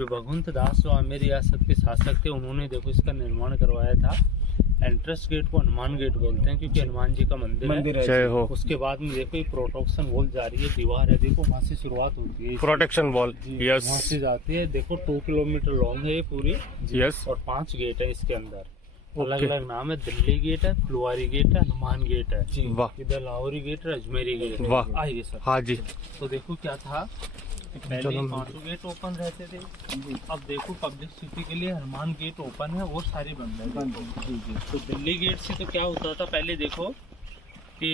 जो भगवंत दास जो आमेर रियासत के शासक थे, उन्होंने देखो इसका निर्माण करवाया था। एंट्रेंस गेट को हनुमान गेट बोलते हैं क्योंकि हनुमान जी का मंदिर है। जय हो। उसके बाद में देखो ये प्रोटेक्शन वॉल जा रही है, दीवार है, देखो वहाँ से शुरुआत होती है प्रोटेक्शन वॉल, यस। वहाँ से जाती है, देखो 2 किलोमीटर लॉन्ग है ये पूरी, यस। और 5 गेट है इसके अंदर। अलग अलग नाम है, दिल्ली गेट है, फुलवारी गेट है, हनुमान गेट है, वाह। इधर लाहौरी गेट है, अजमेरी गेट है। वाह। आइए सर। हाँ जी। तो देखो क्या था, पहले 5 गेट ओपन रहते थे, अब देखो पब्लिक सिटी के लिए हनुमान गेट ओपन है और सारी बंद है। तो दिल्ली गेट से तो क्या होता था, पहले देखो कि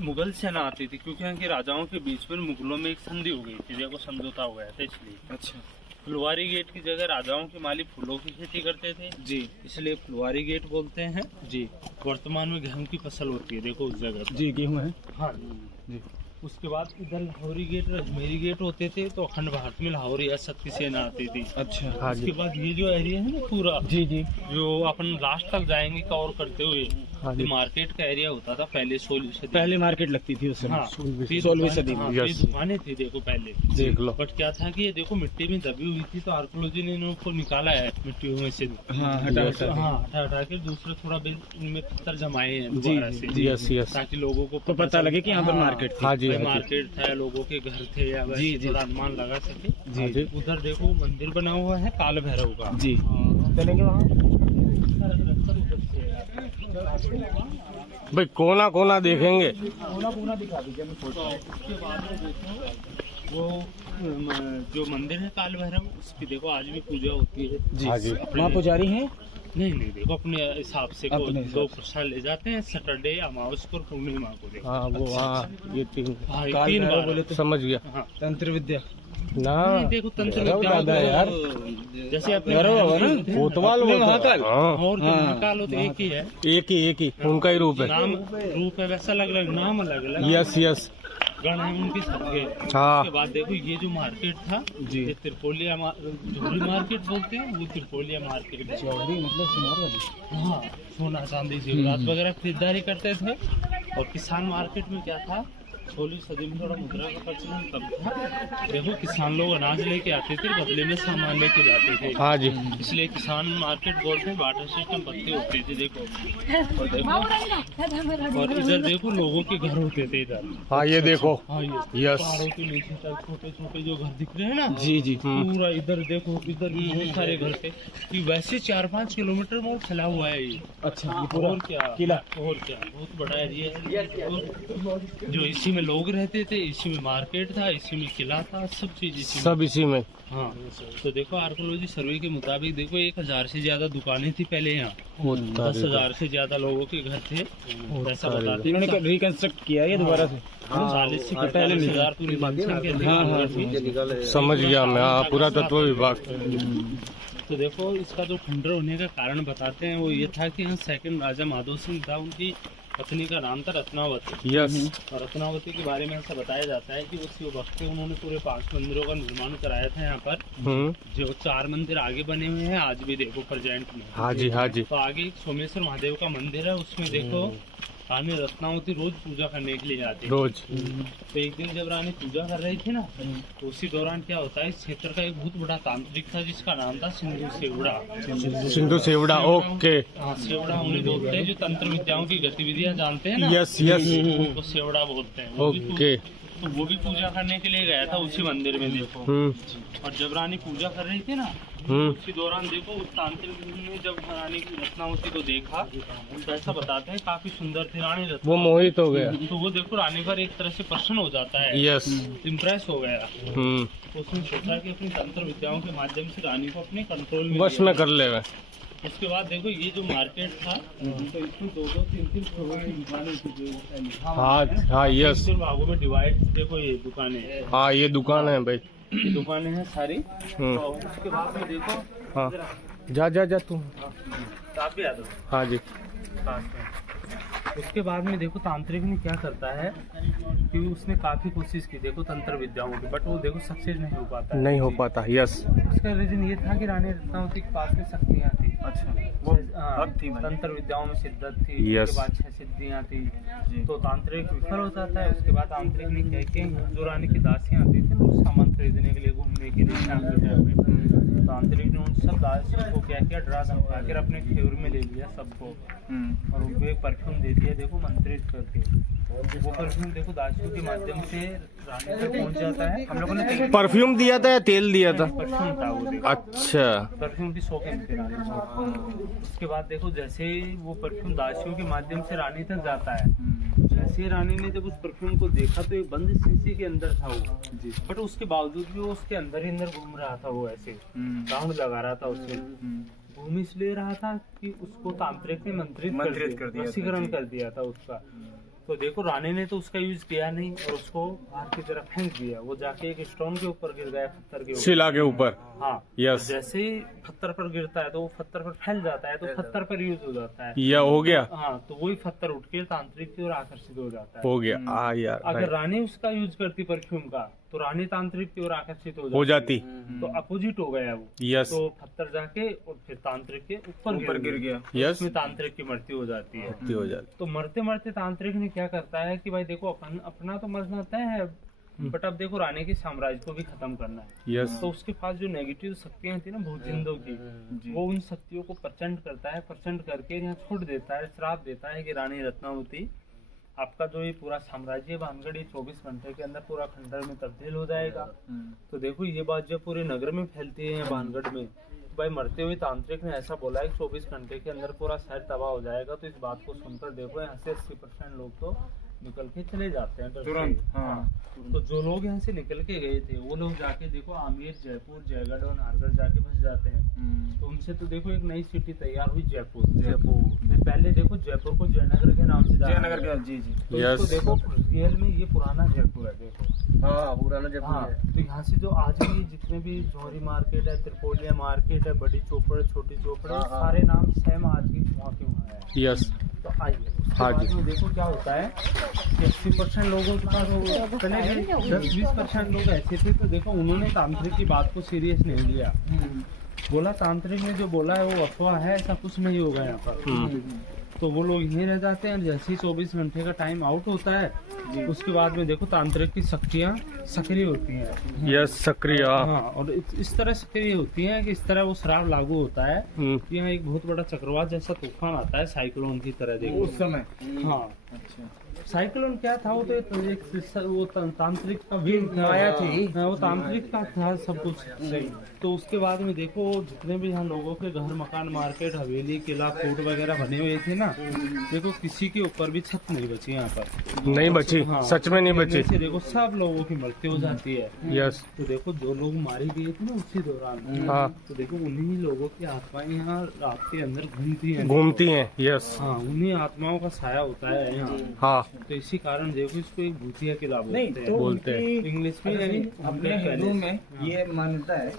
मुगल सेना आती थी, क्योंकि यहाँ के राजाओं के बीच में मुगलों में एक संधि हो गई थी, देखो समझौता हो गया था, इसलिए। अच्छा। फुलवारी गेट की जगह राजाओं के मालिक फूलों की खेती करते थे जी, इसलिए फुलवारी गेट बोलते हैं जी। वर्तमान में गेहूं की फसल होती है, देखो उस जगह जी गेहूं है। हाँ जी। उसके बाद इधर लाहौरी गेट और अजमेरी गेट होते थे, तो अखंड भारत में लाहौर रियासत की सेना आती थी। अच्छा। हाँ। उसके बाद ये जो एरिया है ना पूरा जी जी, जो अपन लास्ट तक जाएंगे कवर करते हुए, हाँ, मार्केट का एरिया होता था पहले 16वीं सदी। पहले मार्केट लगती थी उस समय। हाँ, 16वीं सदी में। ये दुकानें थी देखो पहले, देख लो। बट क्या था कि ये देखो मिट्टी में दबी हुई थी, तो आर्कोलॉजी ने इनको निकाला है मिट्टी में से, हटा के दूसरा थोड़ा इनमें पत्थर जमाए हैं जी, ताकि लोगों को पता लगे कि यहाँ पर मार्केट थी। हाँ जी, मार्केट था, लोगों के घर थे, या जी जी अनुमान लगा सके जी। उधर देखो मंदिर बना हुआ है काल भैरव का जी, चलेंगे वहाँ भाई, कोना कोना देखेंगे, कोना दिखा दीजिए। वो जो मंदिर है काल भैरव, उसकी देखो आज भी पूजा होती है जी। वहाँ पुजारी हैं? नहीं, देखो अपने हिसाब से 2 प्रसाद ले जाते हैं, सैटरडे, अमावस को और पूर्णिमा को देखो। हाँ वो, हाँ ये 3 बार बोले तो समझ गया। हाँ, तंत्र विद्या ना, देखो तंत्र विद्या यार, जैसे अपने कोतवाल महाकाल और महाकाल तो एक ही है, एक ही उनका ही रूप है, नाम रूप है वैसा, अलग अलग नाम, अलग अलग। यस गण है उनकी सबके। हाँ। उसके बाद देखो ये जो मार्केट था जी, ये त्रिपोलिया जोहरी मार्केट बोलते हैं, वो त्रिपोलिया मार्केट। जोहरी मतलब सोनार वाली? हाँ, सोना चांदी जेवरात वगैरह खरीदारी करते थे। और किसान मार्केट में क्या था, 16वीं सदी में थोड़ा मुद्रा का प्रचलन कम था। देखो किसान लोग अनाज लेके आते थे, बदले में सामान लेके जाते थे। हाँ जी, इसलिए किसान मार्केट बोलते हैं। बाटर सिस्टम पत्ते होते थे देखो, और देखो, और इधर देखो लोगों के घर होते थे इधर। हाँ ये देखो, हाँ ये यस, पहाड़ों के नीचे छोटे छोटे जो घर दिख रहे हैं ना जी जी, पूरा इधर देखो, इधर भी बहुत सारे घर थे। कि वैसे 4-5 किलोमीटर में फैला हुआ है ये। अच्छा, और क्या किला, और क्या बहुत बड़ा एरिया है। जो इसी में लोग रहते थे, इसी में मार्केट था, इसी में किला था, सब चीज सब इसी में। हाँ, तो देखो आर्कोलॉजी सर्वे के मुताबिक देखो 1000 से ज्यादा दुकानें थी पहले यहाँ, 10,000 से ज्यादा लोगों के घर थे, ऐसा बताते। इन्होंने रिकंस्ट्रक्ट किया है दोबारा से 40 से पहले 1000 पूरी। समझ गया मैं, पुरातत्व विभाग। तो देखो इसका जो खंडर होने का कारण बताते हैं, वो ये था कि यहाँ 2nd राजा माधो सिंह था, उनकी पत्नी का नाम था रत्नावती। यस। और रत्नावती के बारे में ऐसा बताया जाता है कि उस वक्त उन्होंने पूरे 5 मंदिरों का निर्माण कराया था यहाँ पर। जो 4 मंदिर आगे बने हुए हैं आज भी देखो प्रेजेंट में। हाँ जी, हाँ जी। तो आगे एक सोमेश्वर महादेव का मंदिर है, उसमें देखो रानी रत्नावती रोज पूजा करने के लिए जाती है रोज। तो एक दिन जब रानी पूजा कर रही थी ना, तो उसी दौरान क्या होता है, इस क्षेत्र का एक बहुत बड़ा तांत्रिक था जिसका नाम था सिंधु सेवड़ा। सिंधु सेवड़ा, ओके। हाँ, सेवड़ा उन्हें बोलते हैं जो तंत्र विद्याओं की गतिविधियाँ जानते हैं ना। यस यस, तो सेवड़ा बोलते हैं। ओके। तो वो भी पूजा करने के लिए गया था उसी मंदिर में देखो। और जब रानी पूजा कर रही थी ना, उसी दौरान देखो उस तांत्रिक ने जब रानी रत्नावती को देखा, तो ऐसा बताते हैं काफी सुंदर थी रानी रत्नावती, वो मोहित हो गया। तो वो देखो रानी पर एक तरह से प्रसन्न हो जाता है। यस, इम्प्रेस हो गया। तो उसने सोचा कि अपनी तंत्र विद्याओं के माध्यम से रानी को अपने कंट्रोल में वश में कर लेगा। उसके बाद देखो ये जो मार्केट था, तो इसमें 2-2, 3-3 फ्लोर की दुकानें थी। हाँ हाँ, यस, भागों में डिवाइड देखो ये दुकानें। हाँ, ये दुकान है भाई, दुकानें हैं सारी। तो उसके बाद में देखो, हाँ जा तुम, आप भी आ दो। हाँ जी। उसके बाद में देखो तांत्रिक ने क्या करता है कि उसने काफी कोशिश की देखो तंत्र विद्याओं की, बट वो देखो सक्सेस नहीं हो पाता। नहीं हो पाता, यस। उसका रीजन ये था कि रानी रत्नावती के पास में शक्तियाँ थी। अच्छा, वो तंत्र विद्याओं में शिद्दत थी। यस। उसके बाद 6 सिद्धियाँ थी। तो तांत्रिक विफल हो जाता है। उसके बाद तांत्रिक ने कह के जो रानी की दासियाँ आती थी ना, उसका मंत्र खरीदने के लिए, घूमने के लिए, सब दास को क्या किया, डरा धमका कर अपने फेवर में ले लिया सबको, और उनको एक परफ्यूम दे दिया, देखो मंत्रित करके। वो परफ्यूम देखो दासियों के माध्यम से रानी तक पहुंच जाता है। हम लोगों ने परफ्यूम दिया था या तेल दिया था? परफ्यूम था वो, देखो अच्छा, परफ्यूम की शौकीन थी रानी। उसके बाद देखो जैसे ही वो परफ्यूम दासियों के माध्यम से रानी तक जाता है, जैसे रानी ने जब उस परफ्यूम को देखा तो एक बंद शीशी के अंदर था वो, बट उसके बावजूद भी वो उसके अंदर ही अंदर घूम रहा था, वो ऐसे राउंड लगा रहा था उससे। घूम इसलिए रहा था कि उसको तांत्रिक ने मंत्रित कर दिया, वशीकरण कर दिया था उसका। तो देखो रानी ने तो उसका यूज किया नहीं और उसको बाहर की तरफ फेंक दिया। वो जाके एक स्टोन के ऊपर गिर गया, पत्थर के ऊपर, शिला के ऊपर। हाँ, यस। जैसे ही पत्थर पर गिरता है तो वो पत्थर पर फैल जाता है, तो पत्थर पर यूज हो जाता है। यह हो गया। हाँ, तो वही पत्थर उठ के तांत्रिक की ओर आकर्षित हो जाता है। हो गया। यार अगर रानी उसका यूज करती परफ्यूम का, तो रानी तांत्रिक की ओर आकर्षित हो जाती। तो अपोजिट हो गया वो। यस। तो पत्थर जाके और फिर तांत्रिक के ऊपर गिर गया। यस। उसमें तांत्रिक की मृत्यु हो जाती है। हो जाती। तो मरते मरते तांत्रिक ने क्या करता है कि भाई देखो अपना तो मरना तय है, बट अब देखो रानी के साम्राज्य को भी खत्म करना है। यस। तो उसके पास जो नेगेटिव शक्तियां थी ना भूजिंदों की, वो उन शक्तियों को प्रचंड करता है, प्रचंड करके यहाँ छोड़ देता है, श्राप देता है कि रानी रत्नावती, आपका जो ये पूरा साम्राज्य भानगढ़ 24 घंटे के अंदर पूरा खंडर में तब्दील हो जाएगा। तो देखो ये बात जब पूरे नगर में फैलती है भानगढ़ में, भाई मरते हुए तांत्रिक ने ऐसा बोला है कि 24 घंटे के अंदर पूरा शहर तबाह हो जाएगा। तो इस बात को सुनकर देखो यहाँ से 80% लोग तो निकल के चले जाते हैं तुरंत। हाँ, तो जो लोग यहाँ से निकल के गए थे वो लोग जाके देखो आमेर, जयपुर, जयगढ़ और नाहरगढ़ जाके बस जाते हैं। तो उनसे तो देखो एक नई सिटी तैयार हुई, जयपुर। पहले देखो जयपुर को जयनगर के नाम से जयनगर के, जी। तो इसको देखो रियल में ये पुराना जयपुर है, देखो। हाँ, पुराना जयपुर है। तो यहाँ से जो आज भी जितने भी जौहरी मार्केट है, त्रिपोलिया मार्केट है, बड़ी चौपड़, छोटी चौपड़, सारे नाम सेम आज भी वहाँ के वहाँ है। यस। तो आइए उसके बाद में देखो क्या होता है कि 80% लोगों के पास 10-20% लोग ऐसे थे, तो देखो उन्होंने तांत्रिक की बात को सीरियस नहीं लिया। बोला तांत्रिक ने जो बोला है वो अफवाह है, ऐसा कुछ नहीं होगा यहाँ पर। तो वो लोग यहीं रह जाते हैं। जैसे ही 24 घंटे का टाइम आउट होता है, उसके बाद में देखो तांत्रिक की शक्तियाँ सक्रिय होती हैं। यस, सक्रिय। हाँ, और इस तरह सक्रिय होती हैं कि इस तरह वो श्राप लागू होता है। यहाँ एक बहुत बड़ा चक्रवात जैसा तूफान आता है, साइक्लोन की तरह, देखो उस समय। हाँ, अच्छा। साइक्लोन क्या था, वो तो एक वो तांत्रिक का भी आया थी, वो तांत्रिक का था सब कुछ सही। तो उसके बाद में देखो जितने भी यहाँ लोगों के घर, मकान, मार्केट, हवेली, किला, कोर्ट वगैरह बने हुए थे ना, देखो किसी के ऊपर भी छत नहीं बची यहाँ पर, नहीं बची। हाँ, सच में नहीं बची। देखो सब लोगों की मृत्यु हो जाती है। यस। तो देखो जो लोग मारे गए थे ना उसी दौरान, हाँ, तो देखो उन्हीं लोगों की आत्माएं यहाँ रात के अंदर घूमती हैं। यस। हाँ, उन्हीं आत्माओं का साया होता है यहाँ। हाँ, तो इसी कारण देखो इसको एक भूतिया किला बोलते हैं इंग्लिश में। यानी अपने हिंदू में ये मान्यता है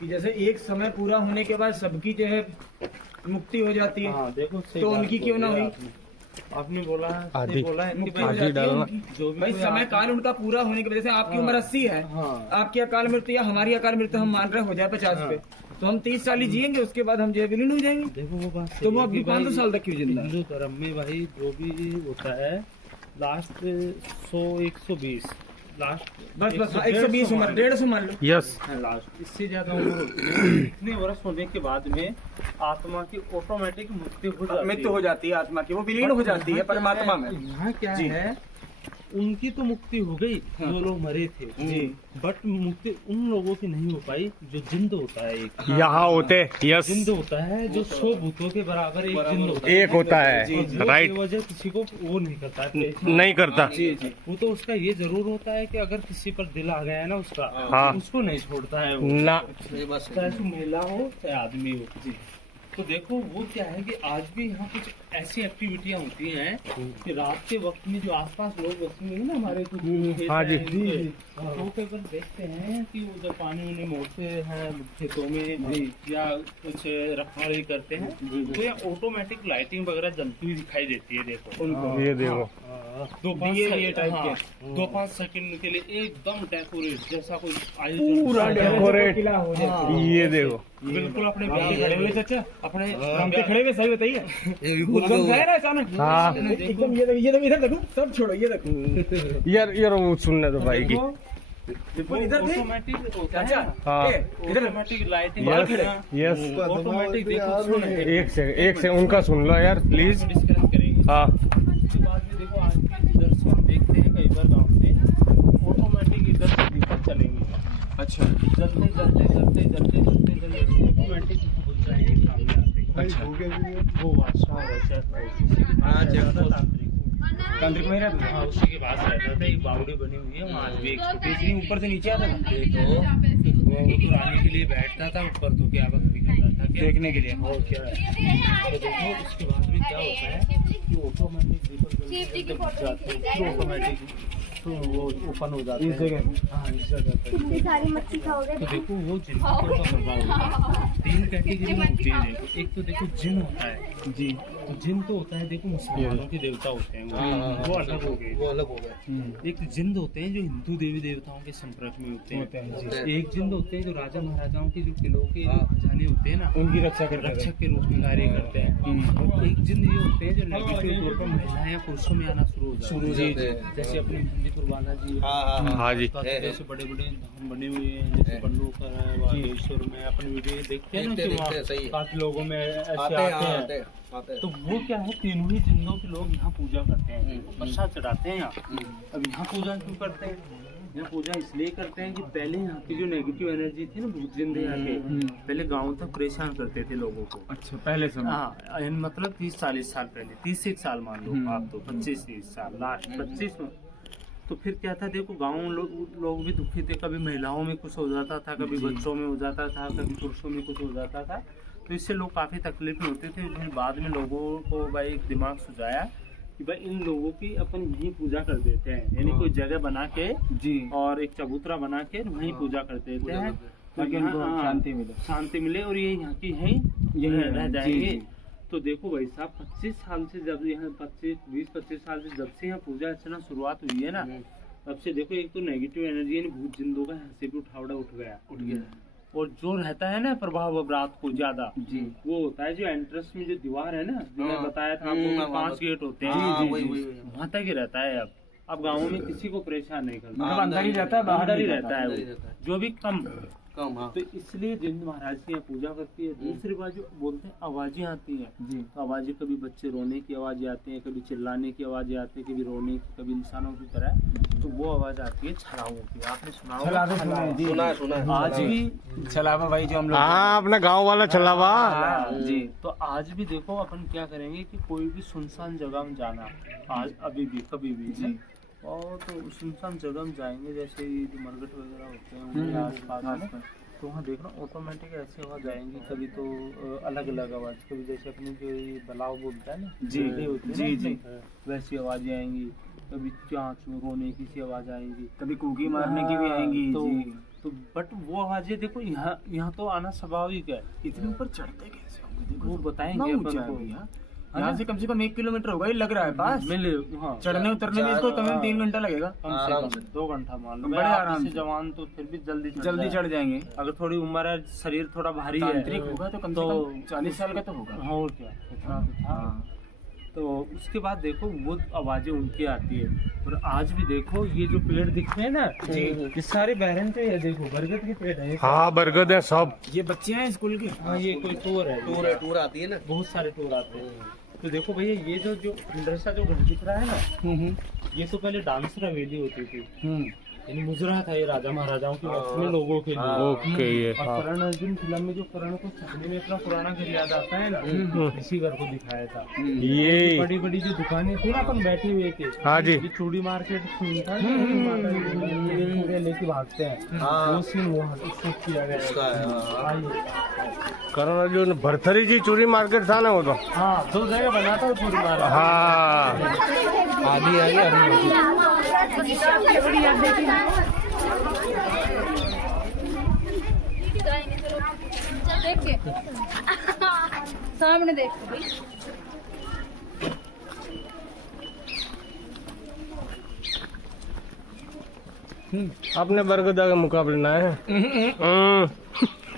कि जैसे एक समय पूरा होने के बाद सबकी जो है मुक्ति हो जाती है। हाँ, देखो तो उनकी क्यों ना हुई? आपने बोला आदि कि भाई समय काल उनका पूरा होने की वजह से आपकी उम्र 80 है, आपकी अकाल मृत्यु या हमारी अकाल मृत्यु हम मान रहे हो जाए 50 पे, तो हम 30 साल ही जिएंगे, उसके बाद हम जो विलीन हो जाएंगे। देखो वो बात, तो वो अभी 500 साल तक क्यों जिंदा? हिंदू धर्म में भाई जो भी होता है लास्ट 100-120 लास्ट बस 120 उम्र, 150 मान लो। यस। लास्ट इससे ज्यादा उम्र होती है। इतने वर्ष होने के बाद में आत्मा की ऑटोमेटिक मृत्यु हो जाती है आत्मा की, वो विलीन हो जाती है परमात्मा में। यहाँ क्या है, उनकी तो मुक्ति हो गई जो लोग मरे थे, बट मुक्ति उन लोगों की नहीं हो पाई जो जिंद होता है। एक यहाँ होते, यस, जिंद होता है जो 100 भूतों के बराबर एक जिंद होता है, एक होता है, राइट। वजह किसी को वो नहीं करता है, नहीं करता। वो तो उसका ये जरूर होता है कि अगर किसी पर दिल आ गया है ना उसका, हाँ, उसको नहीं छोड़ता है वो ना, चाहे महिला हो चाहे आदमी हो। तो देखो वो क्या है कि आज भी यहाँ कुछ ऐसी एक्टिविटियाँ होती हैं कि रात के वक्त में जो आसपास लोग बसते हैं ना हमारे कुछ तो अगर देखते हैं कि वो जब पानी उन्हें मोड़ते हैं खेतों में या कुछ रखवाली करते हैं, तो ये ऑटोमेटिक लाइटिंग वगैरह जलती हुई दिखाई देती है। देखो उनको, ये देखो 2-5 सेकंड के लिए एकदम डेकोरेट जैसा कोई आयोजन, पूरा डेकोरेट। ये देखो बिल्कुल अपने खड़े हुए, चाचा अपने खड़े हुए, सही बताइए, एकदम। ये देखो, इधर देखो, सब छोड़ो, ये देखो यार वो सुनने दो भाई की। विपुल इधर थे ऑटोमेटिक होता है चाचा ना, हाँ। इधर ऑटोमेटिक लाइटिंग यस ऑटोमेटिक देखो सुनो, एक सेकंड उनका सुन लो यार प्लीज। डिस्कस करेंगे। हाँ उसके बाद में देखो आज के इधर से हम देखते हैं कई बार गाँव से ऑटोमेटिक इधर से दीपक चलेंगे। अच्छा जलते ऑटोमेटिक घुस जाएंगे सामने आते। अच्छा वो बादशाह हाँ, check post। तांत्रिक तांत्रिक में रहता हाँ उसी के पास रहता था। एक बावड़ी बनी हुई है वहाँ आज भी एक छोटी सी ऊपर से नीचे आता था देखो वो तो रानी के लिए बैठता था ऊपर, तो क्या वक्त निकल रहा था क्या देखने के लिए। और क्या है तो देखो उसके बाद में क्या होता है कि ऑटोमेटिक ऑटोमेटिक तो वो ओपन हो जाता है। हाँ इस जगह पर सारी मच्छी खाओगे तो देखो वो जिन के ऊपर प्रभाव होता है। 3 कैटेगरी में होती है देखो। एक तो देखो जिन होता है जी, तो जिन तो होता है देखो मुसलमानों के देवता होते हैं वो अलग हो गए, वो अलग हो गए। एक जिंद होते हैं जो हिंदू देवी देवताओं के संपर्क में होते हैं। एक जिंद होते हैं जो राजा महाराजाओं के जो किलों के खजाने होते हैं ना उनकी रक्षा करते थे। रक्षक के रूप में कार्य करते हैं। और एक जिंद ये होते हैं जो नेगेटिव तौर पर महिलाएं या पुरुषों में आना शुरू हो जाते हैं। जैसे अपने मेहंदीपुर वाला जी हाँ जी जैसे बड़े बड़े धाम बने हुए हैं, जैसे बल्लूकर है बागेश्वर में अपनी वीडियो देखते हैं ना कि वहाँ काफी लोगों में ऐसे आते हैं। तो वो क्या है, तीनों ही जिंदों के लोग यहाँ पूजा करते हैं, प्रसाद चढ़ाते हैं यहाँ। अब यहाँ पूजा क्यों करते हैं? यहाँ पूजा इसलिए करते हैं कि पहले यहाँ की जो नेगेटिव एनर्जी थी ना भूत जिंदे यहाँ के पहले गाँव तक परेशान करते थे लोगों को। अच्छा पहले समय हाँ मतलब 30-40 साल पहले, 30 से 1 साल मान लो आप, तो 25-30 साल लास्ट 25 में। तो फिर क्या था देखो गाँव लोग भी दुखी थे, कभी महिलाओं में कुछ हो जाता था, कभी बच्चों में हो जाता था, कभी पुरुषों में कुछ हो जाता था। तो इससे लोग काफ़ी तकलीफ में होते थे। फिर बाद में लोगों को भाई एक दिमाग सुझाया कि भाई इन लोगों की अपन यहीं पूजा कर देते हैं, यानी कोई जगह बना के जी और एक चबूतरा बना के वहीं पूजा कर देते हैं ताकि उनको शांति मिले और ये यहाँ की यहीं रह जाएंगे। तो देखो भाई साहब 25 साल से जब यहाँ 20-25 साल से जब से यहाँ पूजा अर्चना शुरुआत हुई है ना, तब से देखो एक तो नेगेटिव एनर्जी यानी भूत जिंदों का यहाँ से भी उठ गया। और जो रहता है ना प्रभाव अब रात को ज्यादा वो होता है जो एंट्रेंस में जो दीवार है ना, जो मैं बताया था आपको 5 गेट होते हैं वहाँ तक ही रहता है। अब गाँवों में किसी को परेशान नहीं करता, अंदर ही रहता है, बाहर ही नहीं रहता है वो, जो भी कम। तो इसलिए जिंद महाराज की यहाँ पूजा करती है। दूसरी बात जो बोलते हैं आवाजें आती हैं, तो आवाजें कभी बच्चे रोने की आवाजें आती हैं, कभी चिल्लाने की आवाजें आती है, कभी रोने की, कभी इंसानों की तरह। तो वो आवाज आती है छलाओं की, आपने सुना होगा? सुना आज भी छलावा भाई जो हम लोग हाँ अपना गांव वाला छलावा जी। तो आज भी देखो अपन क्या करेंगे कि कोई भी सुनसान जगह में जाना आज अभी भी कभी भी जी, और तो सुनसान जगह में जाएंगे, जैसे ये जो मरघट वगैरह होते हैं उनके आसपास में, तो वहाँ देखना ऑटोमेटिक ऐसे आवाज आएंगी। कभी तो अलग अलग आवाज, कभी जैसे अपनी जो ये बलाव बोलता है ना जी होती है ना, वैसी आवाजें आएंगी। कभी चाँच में रोने की सी आवाज आएंगी, कभी कुकी मारने की भी आएंगी। तो बट वो आवाजें देखो यहाँ तो आना स्वाभाविक है। इतने ऊपर चढ़ते कैसे होंगे देखो, वो बताएंगे अपन को। यहाँ से कम 1 किलोमीटर होगा, ये लग रहा है पास। मिले हाँ चढ़ने उतरने में इसको कम से कम 3 घंटा लगेगा, कम से कम 2 घंटा मान लो। बड़े आराम से जवान तो फिर भी जल्दी चढ़ जाएंगे। अगर थोड़ी उम्र है, शरीर थोड़ा भारी है, तांत्रिक होगा तो कम से कम 40 साल का तो होगा। हाँ और क्या इतना तो था। तो उसके बाद देखो वो आवाजें उनकी आती है। और आज भी देखो ये जो पेड़ दिख रहे हैं ना जी, ये सारे बहरन पे है, देखो बरगद के पेड़ है। हाँ बरगद है सब। ये बच्चे हैं स्कूल के। हाँ ये कोई टूर आती है ना, बहुत सारे टूर आते हैं। तो देखो भैया ये जो अंदर सा जो घर दिख रहा है ना, ये तो पहले डांसर हवेली होती थी, यानी मुजरा था ये राजा महाराजाओं के वक्त में लोगों के लिए। ओके ये और करण अर्जुन फिल्म में जो करण को सपने में अपना पुराना घर याद आता है ना, इसी घर को दिखाया था। ये बड़ी बड़ी जो दुकानें थी ना अपन बैठे हुए थे, हाँ जी ये चूड़ी मार्केट सीन था, चूड़ियाँ लेके भागते हैं, वो सीन वहाँ शूट किया गया है। करण अर्जुन भरथरी जी चूड़ी मार्केट था ना वो तो। हाँ 2 जगह बना था चूड़ी मार्केट। हाँ आधी आई देखिए सामने देखो भाई। अपने बरगदा के मुकाबले ना है।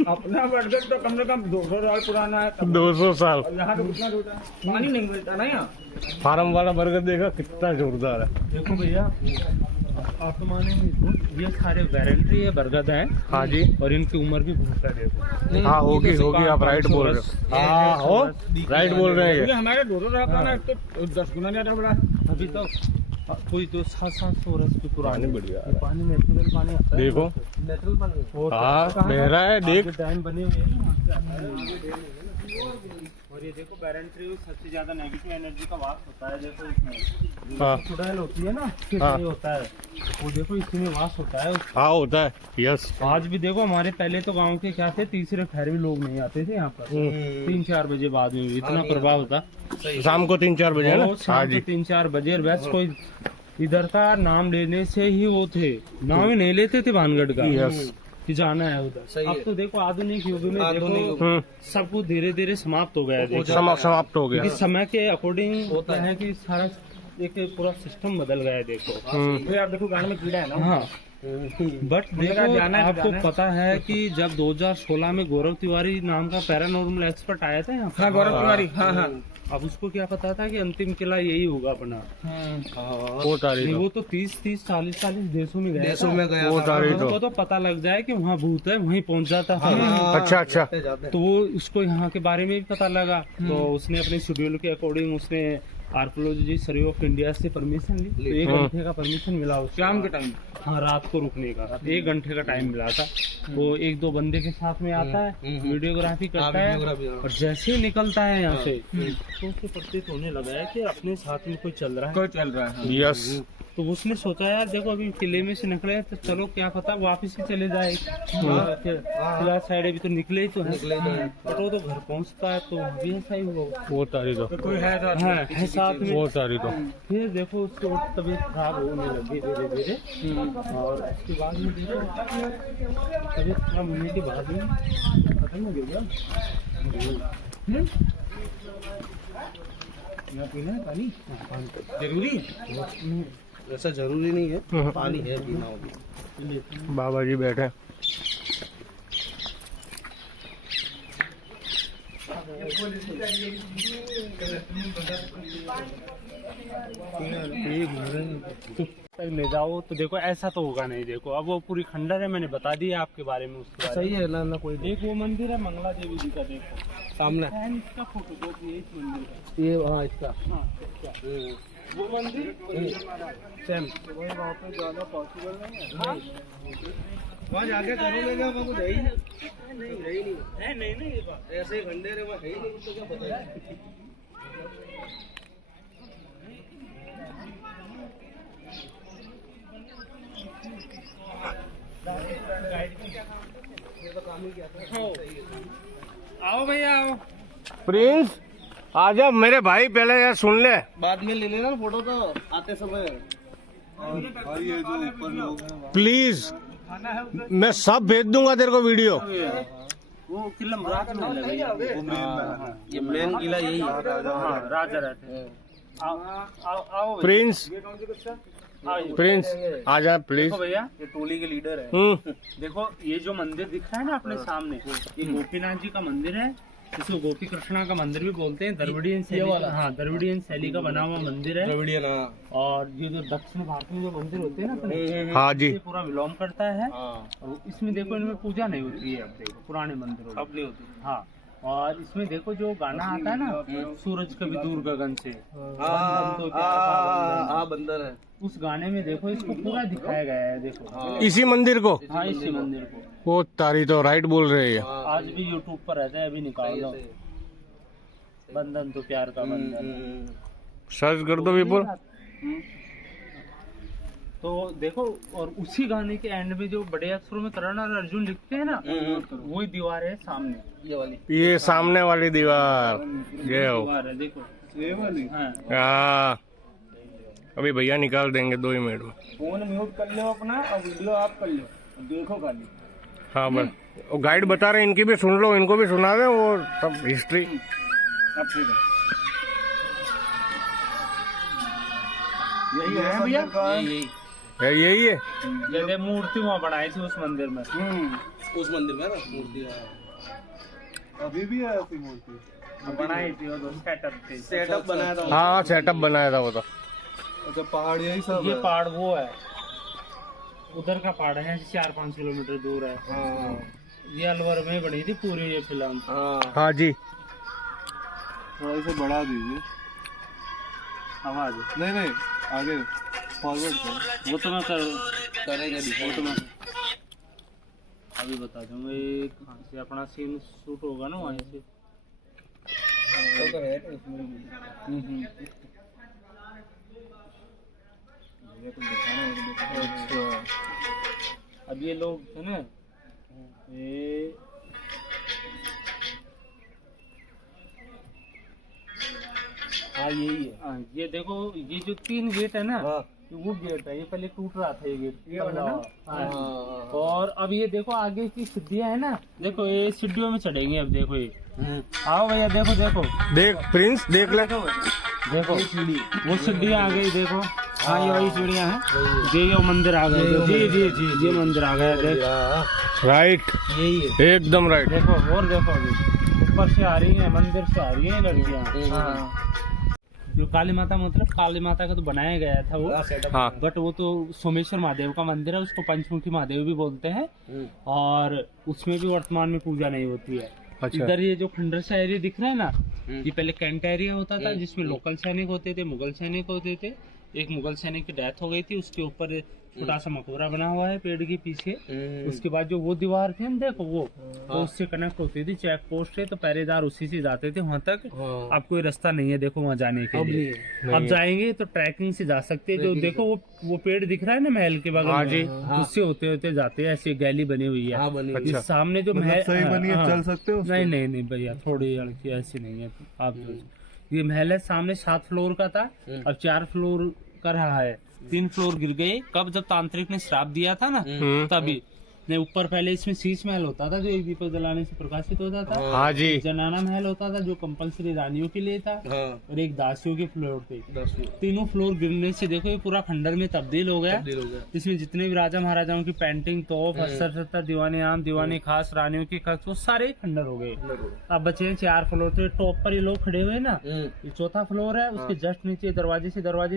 अपना बरगद तो कम से कम 200 साल पुराना है। 200 साल। यहाँ तो कितना छोटा है, पानी नहीं मिलता ना यहाँ। फार्म वाला बरगद देखा कितना जोरदार है। देखो भैया आप माने नहीं, ये सारे वारंटी है, बरगद है। हाँ जी। और इनकी उम्र भी बहुत है देखो। हाँ होगी होगी, आप राइट बोल रहे हो। हाँ हो, राइट बोल रहे हैं ये। हमारे डोरो तो 10 गुना ज्यादा बड़ा। अभी तो कोई तो 700 वर्ष की पुरानी बढ़िया पानी, नेचुरल पानी आता है। देखो, नेचुरल पानी। हाँ बह रहा है, देख। डैम बने हुए हैं। और ये देखो बैरेंट्री सबसे ज्यादा नेगेटिव एनर्जी का वास होता है। देखो इसमें हाँ। चुड़ैल होती है ना, हाँ। ये होता है वो, देखो इसमें वास होता है। हाँ होता है, यस। आज भी देखो हमारे पहले तो गांव के क्या थे, तीसरे खैर भी लोग नहीं आते थे यहाँ पर। 3-4 बजे बाद में इतना प्रभाव होता। शाम को 3-4 बजे है ना। हाँ जी। 3-4 बजे। और वैसे कोई इधर का नाम लेने से ही वो थे, नाम ही नहीं लेते थे भानगढ़ का यस। कि जाना है उधर। अब तो देखो आधुनिक युग में देखो सब कुछ धीरे धीरे समाप्त हो गया है। देखो समाप्त हो गया। क्योंकि समय के अकॉर्डिंग होता है कि सारा एक पूरा सिस्टम बदल गया है। देखो आप देखो गाने में कीड़ा है ना। हाँ, बट देखो आपको पता है कि जब 2016 में गौरव तिवारी नाम का पैरानॉर्मल एक्सपर्ट आया था यहाँ। हाँ गौरव तिवारी। हाँ हाँ। अब उसको क्या पता था कि अंतिम किला यही होगा अपना। वो तारीख वो तो 30-30 40-40 देशों में गया। वो तारीख उसको तो पता लग जाए कि वहाँ भूत है, वहीं पहुँच जाता है। अच्छा अच्छा। तो वो उसको यहाँ के बारे में भी पता लगा, तो उसने अपने शेड्यूल के अकॉर्डिंग उसने आर्कोलॉजी सर्वे ऑफ इंडिया से परमिशन ली। तो 1 घंटे का परमिशन मिला उसको शाम के टाइम। हाँ, रात को रुकने का 1 घंटे का टाइम मिला था। वो 1-2 बंदे के साथ में आता है, वीडियोग्राफी करता है, और जैसे ही निकलता है यहाँ से तो उसको प्रतीत होने लगा है कि अपने साथ में कोई चल रहा है। यस। तो उसने सोचा यार देखो अभी किले में से निकले तो चलो क्या पता वापस ही चले जाए। किला साइड अभी तो निकले ही तो है। बट वो तो घर पहुंचता है तो भी ऐसा ही होगा। वो तारीख कोई है साथ में। वो तारीख। फिर देखो उसकी तबीयत खराब होने लगी धीरे धीरे। और उसके बाद में देखो तबीयत खराब होने के बाद में खत्म हो गया। यहाँ पीना है पानी जरूरी है। ऐसा जरूरी नहीं है, पानी है पीना होगा। बाबा जी बैठे। ले जाओ तो देखो ऐसा तो होगा नहीं। देखो अब वो पूरी खंडर है, मैंने बता दिया आपके बारे में उसके बारे में। सही है ना ना कोई। एक वो मंदिर है मंगला देवी जी का, देखो सामने इसका फोटो देखिए इस मंदिर का। ये हाँ इसका वो मंदिर सेम वहाँ पे ज्यादा पॉसिबल नहीं है। वहाँ जाके करोगे वहाँ कुछ है ही नहीं। है नहीं ये बात ऐसे ही खंडेर है, वहाँ है ही नहीं, तो क्या पता है। आओ भैया आओ। प्रिंस आजा मेरे भाई, पहले यार सुन ले। बाद में ले लेना फोटो तो आते समय। प्लीज, मैं सब भेज दूंगा तेरे को वीडियो। वो किला मराठा में लगा ये मेन किला यही है। राजा रहते हैं। आओ प्रिंस प्रिंस आजा प्लीज। देखो भैया ये टोली के लीडर है। देखो ये जो मंदिर दिख रहा है ना अपने सामने, ये गोपीनाथ जी का मंदिर है। इसको गोपी कृष्णा का मंदिर भी बोलते हैं। द्रविडियन शैली का, हाँ द्रविडियन शैली का बना हुआ मंदिर है। और ये जो दक्षिण भारत में जो मंदिर होते हैं ना अपने, हाँ जी, पूरा बिलोंग करता है। और इसमें देखो इनमें पूजा नहीं होती है। अब देखो पुराने मंदिरों में अब नहीं होती। हाँ, और इसमें देखो जो गाना आता है ना, सूरज कभी दूर गगन से, बंदर है, उस गाने में देखो इसको पूरा दिखाया गया है। देखो इसी मंदिर को। हाँ इसी मंदिर को। वो तारी तो राइट बोल रहे हैं। आज भी यूट्यूब पर रहता है, अभी निकाल लो। बंधन तो प्यार का बंधन। सर्च कर दो विपुल। तो देखो, और उसी गाने के एंड में जो बड़े अक्षरों में करण और अर्जुन लिखते हैं ना, वही दीवार है सामने, ये वाली, ये सामने वाली दीवार, ये हो दीवार है। देखो ये वाली। हाँ, अभी भैया निकाल देंगे 2 ही मिनट में। फोन म्यूट कर लो अपना और वीडियो आप कर लो, देखो खाली। हाँ बस, वो गाइड बता रहे हैं, इनकी भी सुन लो, इनको भी सुना दे वो सब हिस्ट्री। अब ठीक है, यही है भैया, यही है। जैसे मूर्ति वहाँ बनाई थी उस मंदिर में। उस मंदिर में ना मूर्ति अभी भी है ऐसी मूर्ति बनाई थी, वो सेटअप बनाया था। हाँ सेटअप बनाया था वो तो। अच्छा, पहाड़ यही सब ये पहाड़ वो है उधर का पहाड़ है 4-5 किलोमीटर दूर है। ये अलवर में बनी थी पूरी ये फिल्म। हाँ जी। थोड़ा इसे बढ़ा दीजिए। आवाज नहीं नहीं आगे फॉरवर्ड कर। वो तो मैं करेंगे वो तो मैं अभी बता दूंगा। ये कहाँ से अपना सीन शूट होगा ना वहीं से। अच्छा अब ये लोग है ना ये हाँ यही है। हाँ ये देखो ये जो 3 गेट है ना वो गेट है। ये पहले टूट रहा था ये गेट ये वाला ना। हाँ। और अब ये देखो आगे की सीढ़ियाँ है ना। देखो ये सीढ़ियों में चढ़ेंगे अब। देखो ये आओ भैया देखो देखो देख प्रिंस देख ले। देखो वो सीढ़ियाँ आ गई देखो। हाँ ये वही सीढ़ियाँ हैं। ये मंदिर आ गए। जी जी जी ये मंदिर आ गया देख। राइट यही है एकदम राइट। देखो और देखो अभी ऊपर से आ रही है मंदिर से आ रही है लड़कियाँ। जो काली माता मतलब काली माता का तो बनाया गया था वो। हाँ बट वो तो सोमेश्वर महादेव का मंदिर है। उसको पंचमुखी महादेव भी बोलते हैं। और उसमें भी वर्तमान में पूजा नहीं होती है। अच्छा। इधर ये जो खंडर सा एरिया दिख रहा है ना ये पहले कैंट एरिया होता था जिसमें लोकल सैनिक होते थे मुगल सैनिक होते थे। एक मुगल सैनिक की डेथ हो गई थी उसके ऊपर छोटा सा मकबरा बना हुआ है पेड़ के पीछे। उसके बाद जो वो दीवार थी ना देखो वो उससे कनेक्ट होती थी चेक पोस्ट से। तो पहरेदार उसी से जाते थे वहां तक। अब कोई रास्ता नहीं है देखो वहां जाने के लिए। अब जाएंगे तो ट्रैकिंग से जा सकते हैं। जो देखो वो पेड़ दिख रहा है ना महल के बगल में उससे होते होते जाते हैं। ऐसी गैली बनी हुई है। अच्छा। सामने जो महल सही बनी है चल सकते हो। नहीं नहीं नहीं भैया थोड़ी लड़की ऐसी नहीं है। आप ये महल है सामने 7 फ्लोर का था अब 4 फ्लोर कर रहा है। 3 फ्लोर गिर गए कब जब तांत्रिक ने श्राप दिया था ना तभी। नहीं ऊपर पहले इसमें शीश महल होता था जो एक दीपक जलाने से प्रकाशित होता था। हाँ जी। जनाना महल होता था जो कंपलसरी रानियों के लिए था। और एक दासियों के फ्लोर थे। तीनों फ्लोर गिरने से देखो ये पूरा खंडर में तब्दील हो गया। इसमें जितने भी राजा महाराजाओं की पेंटिंग तोप अस्तर दीवाने आम दीवाने खास रानियों की कक्ष वो सारे खंडर हो गए। अब बचे हैं 4 फ्लोर। तो टॉप पर ये लोग खड़े हुए ना ये 4था फ्लोर है। उसके जस्ट नीचे दरवाजे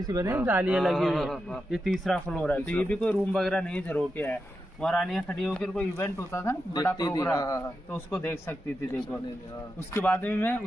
से बने जालियां लगी हुई है। ये 3रा फ्लोर है। तो ये भी कोई रूम वगैरह नहीं झरोके है। वहाँ रानियाँ खड़ी होकर कोई इवेंट होता था बड़ा प्रोग्राम तो उसको देख सकती थी देखो। उसके बाद में मैं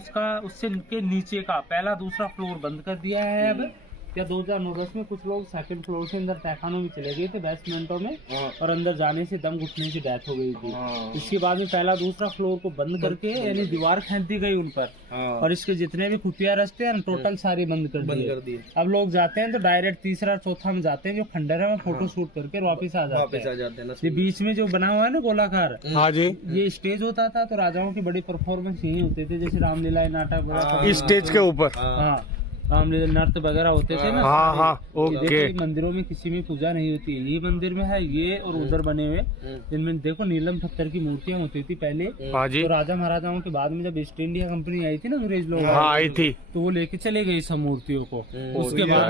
उससे के नीचे का पहला दूसरा फ्लोर बंद कर दिया है अब। क्या 2009-10 में कुछ लोग 2nd फ्लोर से अंदर तहखानों में चले गए थे बेसमेंटों में और अंदर जाने से दम घुटने की डेथ हो गई थी। इसके बाद में पहला दूसरा फ्लोर को बंद करके यानी दीवार खींच दी गई उन पर। और इसके जितने भी खुफिया रास्ते हैं टोटल सारे बंद कर दिए। अब लोग जाते हैं तो डायरेक्ट 3रा 4था में जाते हैं जो खंडर है वहाँ फोटो शूट करके वापिस आ जाते हैं। ये बीच में जो बना हुआ है ना गोलाकार हाँ जी ये स्टेज होता था। तो राजाओं की बड़ी परफॉर्मेंस यही होते थे जैसे रामलीला नाटक स्टेज के ऊपर। हाँ रामलीला नृत्य वगैरह होते थे ना। हाँ हाँ ओके। मंदिरों में किसी में पूजा नहीं होती है। ये मंदिर में है ये और उधर बने हुए जिनमें देखो नीलम पत्थर की मूर्तियां होती थी पहले। हाँ जी। तो राजा महाराजाओं के बाद में जब ईस्ट इंडिया कंपनी आई थी ना अंग्रेज लोग हाँ आई थी तो वो लेके चले गए सब मूर्तियों को। उसके बाद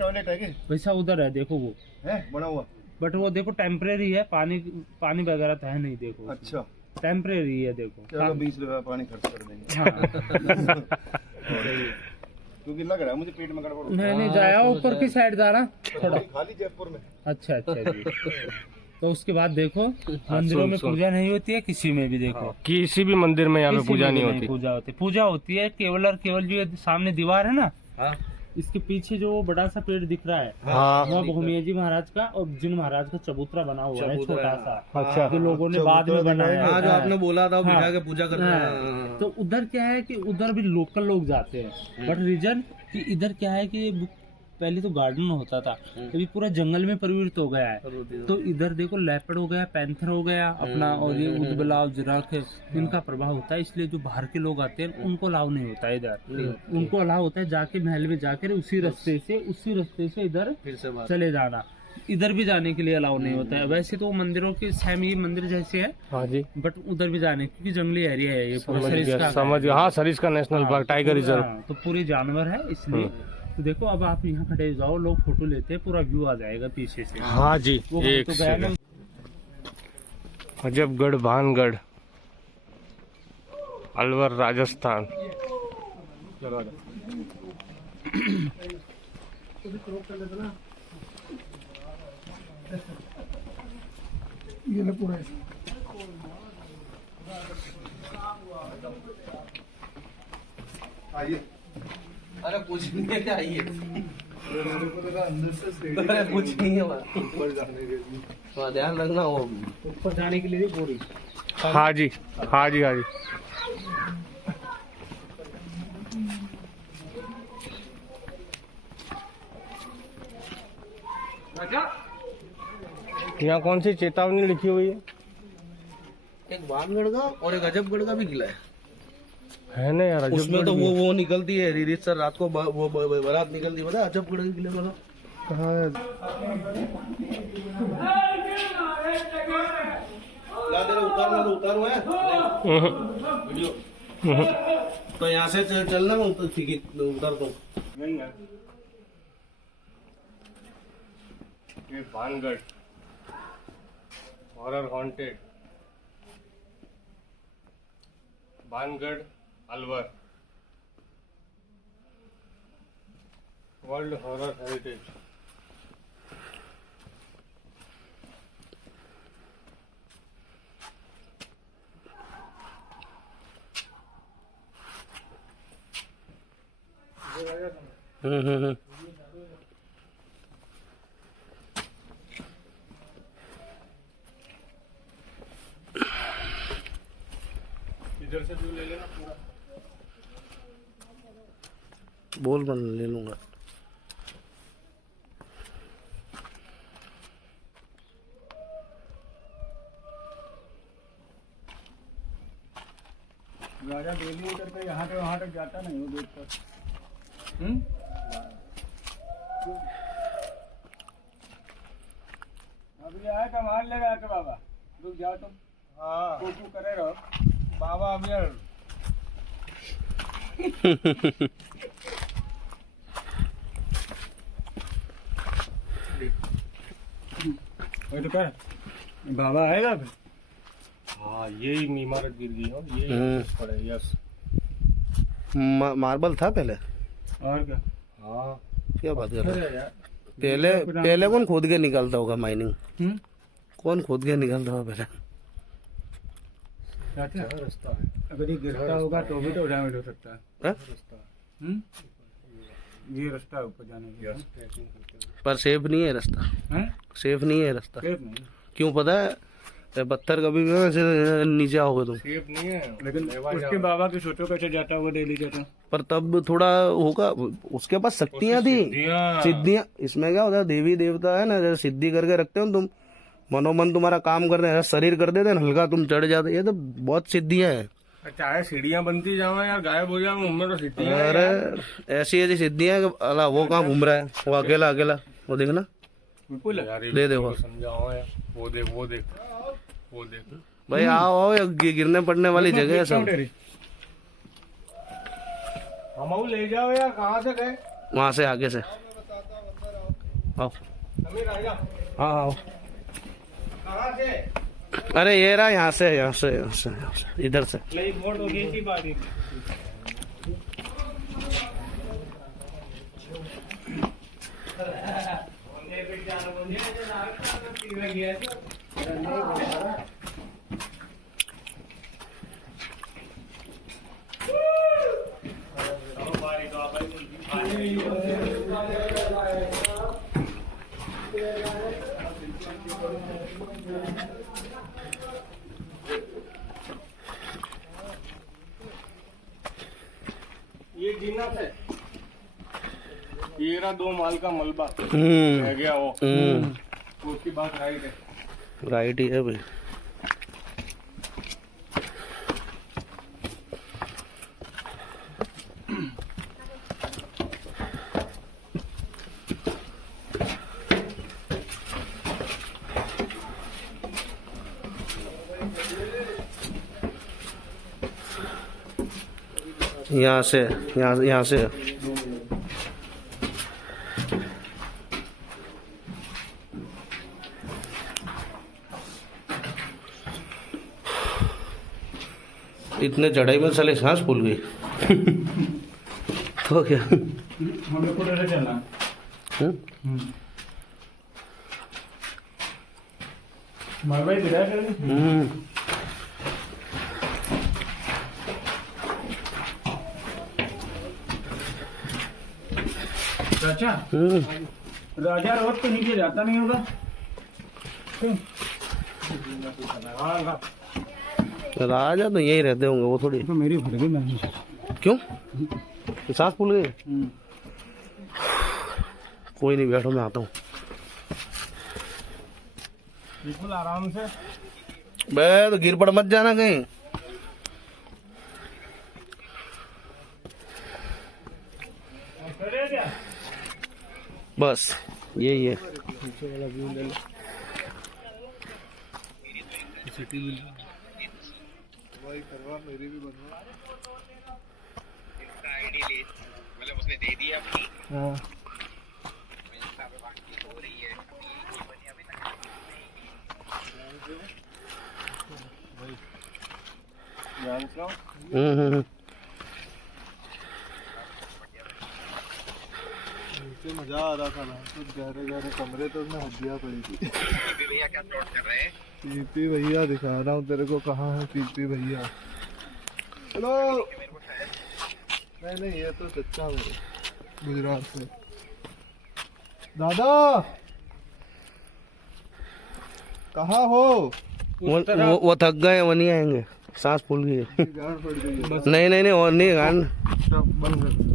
टॉयलेट है क्या? वैसा उधर है देखो वो है बना हुआ बट वो देखो टेम्परेरी है। पानी वगैरह तो है नहीं देखो। अच्छा टेम्परेरी है देखो। चलो 20 रुपया पानी खर्च कर देंगे। हाँ। क्योंकि लग रहा है मुझे पेट में गड़बड़। नहीं जाया ऊपर की साइड जा रहा थोड़ा। खाली जयपुर में। अच्छा जी। तो उसके बाद देखो मंदिरों में पूजा नहीं होती है किसी में भी देखो। किसी भी मंदिर में यहाँ पे पूजा नहीं होती। पूजा होती है केवल और केवल जो सामने दीवार है ना इसके पीछे जो बड़ा सा पेड़ दिख रहा है वहाँ भूमिया जी महाराज का और जिन महाराज का चबूतरा बना हुआ है छोटा सा। अच्छा। जो लोगों ने बाद में बनाया जो आपने बोला था बिठा के पूजा करते हैं। तो उधर क्या है कि उधर भी लोकल लोग जाते हैं बट रीजन कि इधर क्या है कि पहले तो गार्डन होता था अभी पूरा जंगल में परिवर्तित हो गया है। तो इधर देखो लेपर्ड हो गया पैंथर हो गया अपना और ये ऊदबिलाव जिराफ इनका प्रभाव होता है। इसलिए जो बाहर के लोग आते हैं उनको अलाव नहीं होता है इधर। उनको अलाव होता है जाके महल में जाकर उसी रास्ते से इधर चले जाना। इधर भी जाने के लिए अलाउ नहीं होता है। वैसे तो मंदिरों के सेम ही मंदिर जैसे है हाँ जी बट उधर भी जाने क्योंकि जंगली एरिया है ये समझ गया। हाँ Sariska national park tiger reserve. तो पूरे जानवर है इसलिए। तो देखो अब आप यहाँ खड़े जाओ लोग फोटो लेते हैं पूरा व्यू आ जाएगा पीछे से। हाँ जी एक तो गया ना अजबगढ़ भानगढ़ अलवर राजस्थान। ये ले पूरा ऐसा। आइए। अरे कुछ नहीं है, आइए। अंदर से अरे कुछ नहीं है वहाँ। ऊपर जाने के लिए। वहाँ ध्यान रखना, वो ऊपर जाने के लिए पूरी हाँ जी, हाँ जी, हाँ जी। यहाँ कौन सी चेतावनी लिखी हुई है? एक बानगढ़ का और एक अजबगढ़ का भी किला है ना यार, उसमें तो वो निकलती है रीत सर रात को वो बारात निकलती है, पता है अजबगढ़ के किले में। कहाँ है? उतारू है वीडियो। तो यहाँ से चलना तो ठीक है, उतर दो। ये Bhangarh horror haunted, Bhangarh Alwar world horror heritage. इधर से व्यू ले लेना पूरा। बोल बन ले लूंगा। राजा डेली उतर के यहाँ पे वहाँ तक जाता नहीं वो देख कर। अभी आया कमाल लेगा के बाबा, रुक जाओ तुम। हाँ कुछ करे रहो बाबा अभी। तो क्या बाबा आएगा फिर? हाँ, यही इमारत गिर गई हो, ये पड़े। यस, मार्बल था पहले। और क्या? हाँ क्या बात कर रहे हैं? पहले कौन खोद के निकालता होगा माइनिंग? कौन खोद के निकालता होगा पहले? रास्ता है। अगर ये गिरता होगा तो भी तो डैमेज हो सकता है। रास्ता ये रास्ता है ऊपर जाने के लिए। पर सेफ नहीं है रास्ता, सेफ नहीं है रास्ता। सेफ नहीं, क्यों पता है? पत्थर कभी भी ऐसे नीचे आओगे तुम। सेफ नहीं है, लेकिन उसके बाबा के सोचो कैसे जाता हुआ डेली जाता। पर तब थोड़ा होगा, उसके पास शक्तियां थी, सिद्धियां। इसमें क्या होता है, देवी देवता है ना, जैसे सिद्धि करके रखते हो तुम, मनोमन तुम्हारा काम करते हैं, शरीर कर देते हैं हल्का, तुम चढ़ जाते। ये तो बहुत सिद्धियां है। चाहे सीढ़ियाँ बनती जाओ यार, गायब हो जाओ, उनमें तो सिद्धियाँ हैं। अरे ऐसी ऐसी सिद्धियां कि अला वो कहाँ घूम रहा है, वो अकेला अकेला, वो देखना। दे देखो, समझाओ यार, वो देख वो देख वो देख। भाई आओ आओ, गिरने पड़ने वाली जगह है सब। हम ले जाओ यार, कहाँ से गए? वहां से आगे से आओ। हाँ आओ। कहाँ से? अरे ये रहा, यहाँ से यहाँ से यहाँ से यहाँ से, इधर से। वोट हो गई थी बारी। ये जिन्नत है, ये रहा 2 माल का मलबा रह गया वो। उसकी बात राइट है, राइट ही है भाई। यहाँ से यहाँ से इतने चढ़ाई में साले सांस फूल गई। तो क्या हम लोग को डर चलना। मलबा ही गिरा कर अच्छा राजा रोड के नीचे जाता नहीं होगा राजा तो यही रहते होंगे, वो थोड़ी। तो मेरी भर गई मैंने क्यों सांस फूल गई? कोई नहीं, बैठो मैं आता हूँ। बिल्कुल आराम से। बे तो गिर पड़ मत जाना कहीं। बस यही है। उसने दे दिया अपनी मजा आ रहा था ना, तो गहरे गहरे कमरे तो उसमें हड्डियां पड़ी थी। भैया क्या शॉट कर रहे हैं? पीपी भैया दिखा रहा हूँ तेरे को, कहाँ है पीपी भैया? हेलो। नहीं ये तो चच्चा मेरे गुजरात से। दादा कहाँ हो? वो थक गए, वो नहीं आएंगे, सांस फूल गई। गांड पड़ गई है। नहीं नहीं नहीं, और नहीं गान। बंद कर।